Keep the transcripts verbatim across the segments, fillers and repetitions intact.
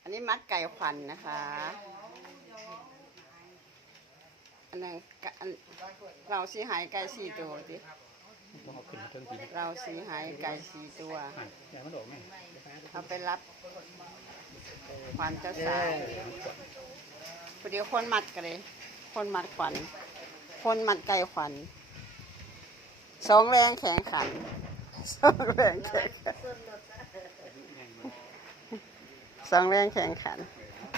อันนี้มัดไก่ขวัญ นะคะอันนั้นเราสีหายไก่สี่ตัวดิเราสีหายไก่สี่ตัวเอาไปรับขวัญเจ้าสาวพอดีคนมัดกันเลยคนมัดขวัญคนมัดไก่ขวัญสองแรงแข่งขันสองแรงแข่งขันสองแรงแข่งขัน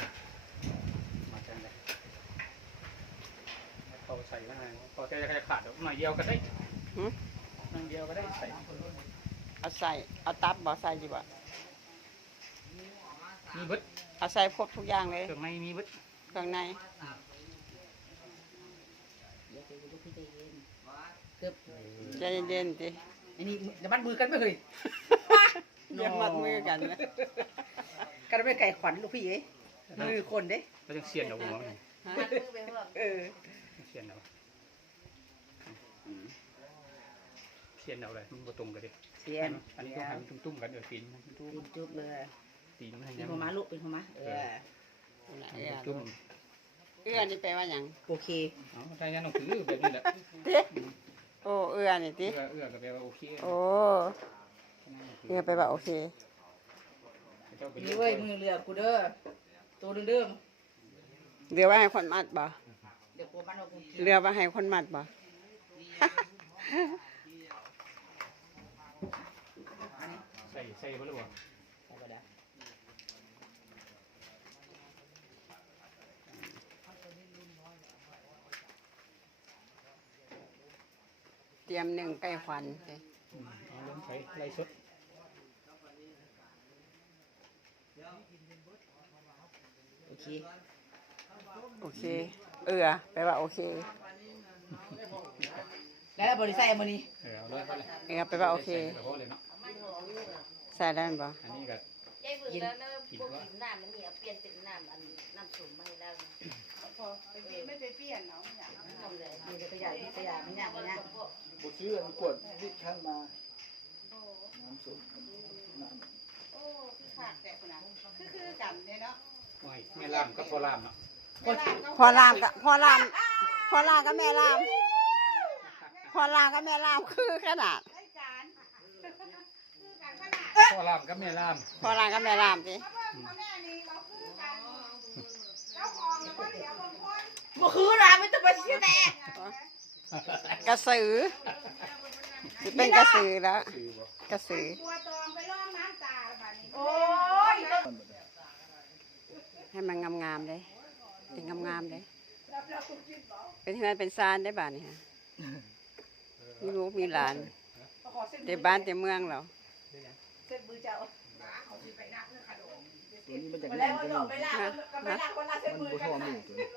พอใส่ก็ได้พอแค่จะขาดหน่อยเดียวก็ได้หน่อยเดียวก็ได้ใส่เอาใส่เอาตับบ่ใส่จีบ่มีบึ้ดเอาใส่ครบทุกอย่างเลยเครื่องในมีบึ้ดเครื่องในใจเย็นๆดิอันนี้จะมัดมือกันไม่เคยอย่ามัดมือกันนะกันไม่ไก่ขวัญลูกพี่เอ้มือคนเด้เราจะเสียนเอาหัวมันเออเสียนเอาเสียนเอาเลยมันบ่ตรงกันดิเสียนอันนี้ต้องหันตุ้มๆกันเออตีนตุ้มจุ๊บเลยตีนมันเป็นหัวม้าลูกเป็นหัวม้าเออจุ๊บเอื้อนี่แปลว่าอย่างโอเคอ๋อใช่ยันต้องถือแบบนี้แหละโอ้เอื้อนี่ติเอื้อเอื้อก็แปลว่าโอเคโอ้เอื้อแปลว่าโอเคนี่เว้ยมือเรือกูเด้อตัวเดิมเรือว่าให้คนมัดบ่เดี๋ยวกูมัดเอากูเรือว่าให้คนมัดบ่ใส่ใส่บ่รู้บ่ใส่บ่ได้เตรียมหนึ่งไก่ขวัญเอาลงใส่ไล่สดโอเคโอเคเอื้อแปลว่าโอเคแล้วบริษัทมันนี่เออเอาเลยเอื้อแปลว่าโอเคใส่ได้บ่อันนี้ก็ยายเบื่อแล้วนะพวกกินน้ำมันเนี่ยเปลี่ยนเป็นน้ำอันน้ำส้มมาให้แล้วพอไปเปลี่ยนไม่ไปเปลี่ยนเนาะอย่างนั้นเลยมีแต่ขยะมีขยะไม่ยากไม่ยากบุซื้อมันกดดิข้างมาน้ำส้มน้ำโอ้คือขาดแต่คนนั้นคือคือกันเลยเนาะไม่แม่ล่ามก็พอล่ามเนาะพอลามกับพอลามพอลามกับแม่ลามพอลามกับแม่ลามคือขนาดพอล่ามกับแม่ล่ามพอลามกับแม่ลามสิบ่คือราไม่ต้องไปเสียแต่กระสือเป็นกระสือแล้วกระสือโอ้ยให้มันงามๆเลยเป็นงามๆเลยเป็นที่นั่นเป็นซานได้บ้านนี่ฮะมีลูกมีหลานเต็มบ้านเต็มเมืองเราตัวนี้มันจะมาแน่แล้วนก็กว่าไม่นี้ลากก็ไม่ลากคนลากเส้นมันมือบ่กันทอมือตัวนี้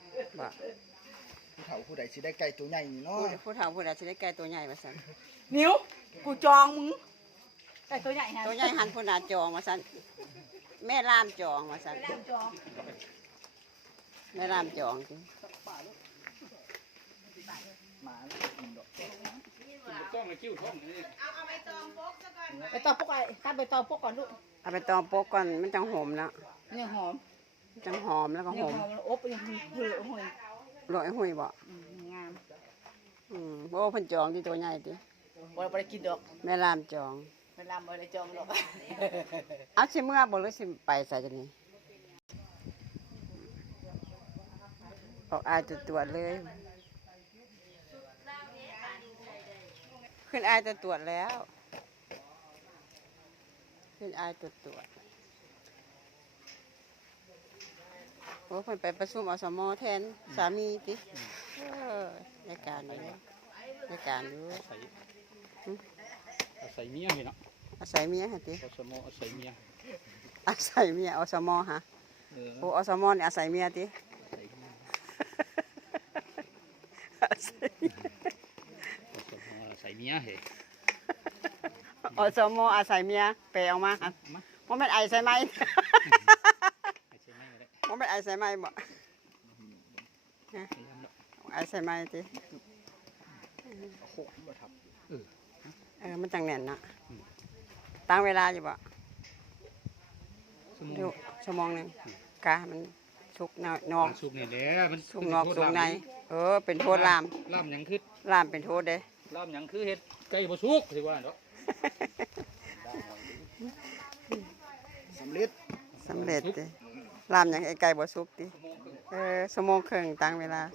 ผู้เฒ่าผู้ใดสิได้ไก่ตัวใหญ่นี่เนาะผู้เฒ่าผู้ใดจะได้ไก่ตัวใหญ่มาสั่นนิ้วกูจองมึงไก่ตัวใหญ่ฮะตัวใหญ่หันผู้นาจองมาสั่นแม่ล่ามจองมาสั่นจองแม่ล่ามจองจริงหมากินดอกต้องมาจิ้วท้องนี่เอาเอาไปตองโป๊กซะก่อนไปต่อพวกไอ้ข้าไปต่อพวกก่อนลูกเอาไปตอมโป๊กก่อนมันจังหอมแล้วเนี่ยหอมจังหอมแล้วก็หเนี่ยอมหอมแล้วอบยังเหือหอยลอยหุยบ่งามอืมโอ้เพิ่นจองที่ตัวใหญ่ติบ่ได้กินดอกแม่ล่ามจองเวลาบ่ได้จองดอกเอาสิเมื่อบ่หรือสิไปใส่จังนี้ออกอายตรวจเลยขึ้นอายตรวจแล้วขึ้นอายตรวจตรวจโอ้เพิ่นไปประชุมอสมแทนสามีติเออรายการอยู่รายการอยู่ใส่ใส่เมียนี่เนาะอาศัยเมียฮะติอสมอาศัยเมียอาศัยเมียอสมฮะโอ้อสมนี่อาศัยเมียติอาศัยอาศัยเมียเฮ้อสมอาศัยเมียไปเอามาครับว่ามันไอใส่ไหมว่ามันไอใส่ไหมบ่ไอใส่ไหมติเออมันจังแน่นนะตั้งเวลาอยู่บ่ดูชั่วโมงหนึงกะมันสุกนอกนอกสุกนี่แหละมันสุกนอกสุกในเออเป็นโทษลามล่ามหยังคือลามเป็นโทษเด้ล่ามหยังคือเฮ็ดไก่บ่สุกสิว่าเนาะสำเร็จสำเร็จติลามอย่างไอ้ไก่บ่สุกติเออชั่วโมงครึ่งตั้งเวลา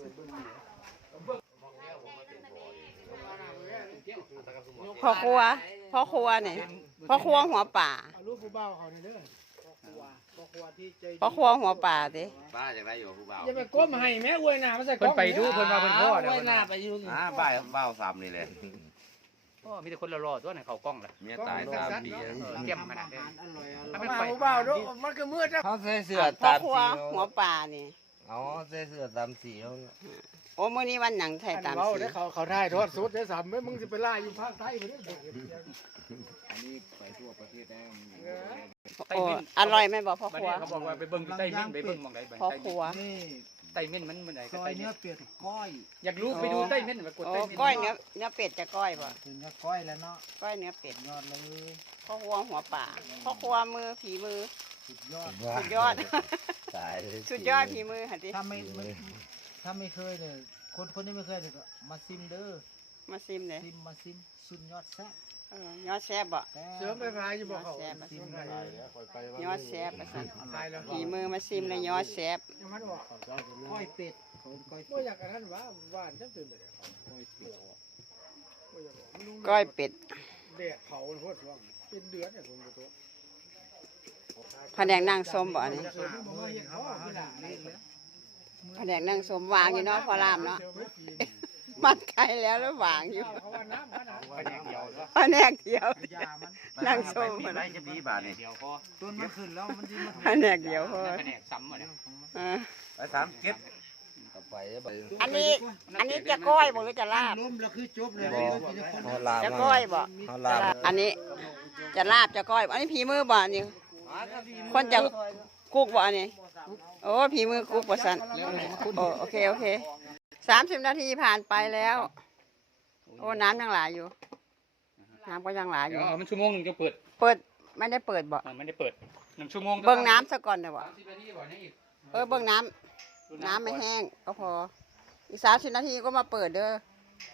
พ่อครัวพ่อครัวนี่พ่อครัวหัวป่าเอารูปผู้บ่าวเขาในเด้อพ่อครัวพ่อครัวที่ใจพ่อครัวหัวป่าติป้าจากไรอยู่ผู้บ่าวอย่าไปก้มให้แม่อวยหน้ามันใส่เพิ่นไปดูเพิ่นว่าเพิ่นพ่อเอาเด้อไว้เพิ่นหน้าว่าไปอยู่นี่อ่าบ่ายบ่าวสามนี่แหละพ่อมีแต่คนรอๆตัวไหนเข้ากล้องล่ะเมียตายสามปีแล้วเออเยี่ยมขนาดนี้อร่อยอถ้าร่อยเป็นไฟเบาๆดูมันก็มืดแล้วเขาใส่เสื้อพ่อตามครัวสีหัวป่านี่อ๋อใส่เสื้อตามสีเขาโอ้มื้อนี้วันหยังไทยตามเบาสีได้เขาเขาได้ทอดสุดได้สามเมื่อมึงจะไปล่าอยู่ภาคใต้ไปเนี่ยอันนี้ไปทั่วประเทศได้โอ้อร่อยไหมบ่พ่อบัดครัวนี้เขาบอกว่าไปเบิ่งอยู่ใต้เม่นไปเบิ่งหม่องใดบัดพ่อใต้ครัวนี่ใต้เม่นมันมันไหนซก็อยใต้เนื้เม่อน เป็ดก้อยอยากรู้ไปดูใต้เม่นมากดโอ้ใต้เม่นก้อยเนื้อเนื้อเป็ดจะก้อยบ่ถึงจะก้อยแล้วเนาะก้อยเนื้อเป็ดยอดเลยพ่อครัวหัวป่าพ่อครัวมือผีมือสุดยอดสุดยอดตายเลยสุดยอดผีมือหั่นติถ้าไม่ไม่ถ้าไม่เคยเนี่ยคนคนนี้ไม่เคยเนี่ยก็มาซิมเด้อมาซิมเลยซิมมาซิมสุดยอดแซ่บเออยอดแซ่บบ่แซ่บเสริมไปพายอยู่บอกเขาแซ่บมาซิซิมมเลยยอดแซ่บมาสั่นตายแล้วผีมือมาซิมเลยยอดแซ่บยังมันบอกก้อยเป็ดก้อยบ่เป็ดอยากกันท่านว่าว่านจังตื่นไปเลยก้อยเป็ดบ่อยากบอกมันลุงก้อยเป็ดแดดเผาโคตรร้อนเป็นเดือนเนี่ยผมก็ตัวแผนกนั่งส้มบ่อันนี้เสริมมาเห็นเขาเอาไปล่ะนี่แล้วแผนกนั่งส้มวางอยู่เนาะพอรามเนาะมัดไก่แล้วแล้ววางอยู่เขาว่าน้ำขนาดไปแดกเดียวเด้อแผนกเดียวยามันนั่งชมไปไรจะมีบาทนี่เดียวพอต้นมันขึ้นแล้วมันจะมาแผนกเดียวพอแผนกซ้ำอ่ะเนี่ยเออไปสามเก็บต่อไปไปอันนี้อันนี้จะก้อยบ่หรือจะลาบล้มแล้วคือจบเลยเขาลามจะก้อยบ่เขาลามอันนี้จะลาบจะก้อยบ่อันนี้ผีมือบ่อันนี้คนจะกุกบ่อันนี้โอ้ผีมือกุกบ่สั่นโอ้โอเคโอเคสามสิบนาทีผ่านไปแล้ว โอ้น้ำยังหลายอยู่น้ำก็ยังหลายอเดี๋ยยู่วเอามันชั่วโมงหนึงจะเปิดเปิดไม่ได้เปิดบ่อ่าไม่ได้เปิดหนึ่งชั่วโมงเบิ่งน้ำซะก่อนเด้อบ่สามสิบนาทีบ่เนี่ยอีกเออเบิ่งน้ำน้ำไม่แห้งก็พออีกสามสิบนาทีก็มาเปิดเด้อ